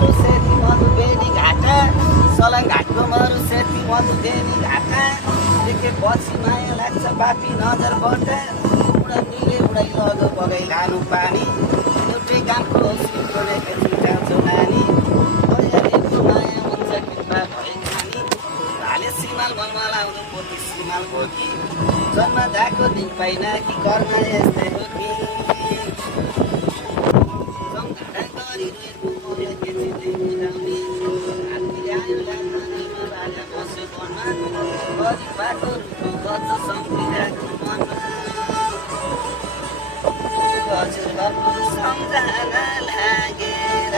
मरु सेती मधुबेनी घाटा सलाङघाटको मरु सेती मधुबेनी घाटा देखेपछि माया लाग्छ पापी नजरबाट उडानीले उडाइ लग्यो बगाइ लानु पानी एउटै गाउँको सिटोले छुट्याउँछौ नानी दयालेको माया हुन्छ कृपा भए खानी भाले सिमाल मनमा आउनु पोती सिमाल हो कि जन्मदाको दिन पाइन कि कर्म यस्तै हो कि सम्झना गरिरहेको मोया के चिन्दै बुझाउने हातले आयो लाग्दैन राजा बस्यो मनमा गरी बाटो रुखो गछ सम्झिरहेको मनमा हजुरबाबु सम्झना लागेर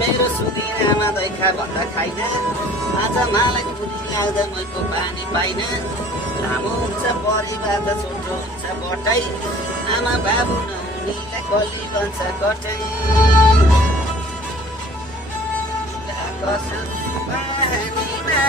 मेरो सुदिनामा दैखा भन्दा खाइन आज मलाई पुरी लाग्दा मैको पानी पाइन लामो हुन्छ परिवार त छोटो हुन्छ बटाइ आमा बाबु नहुनेलाई कली बन्छ कटै कसम पानीमा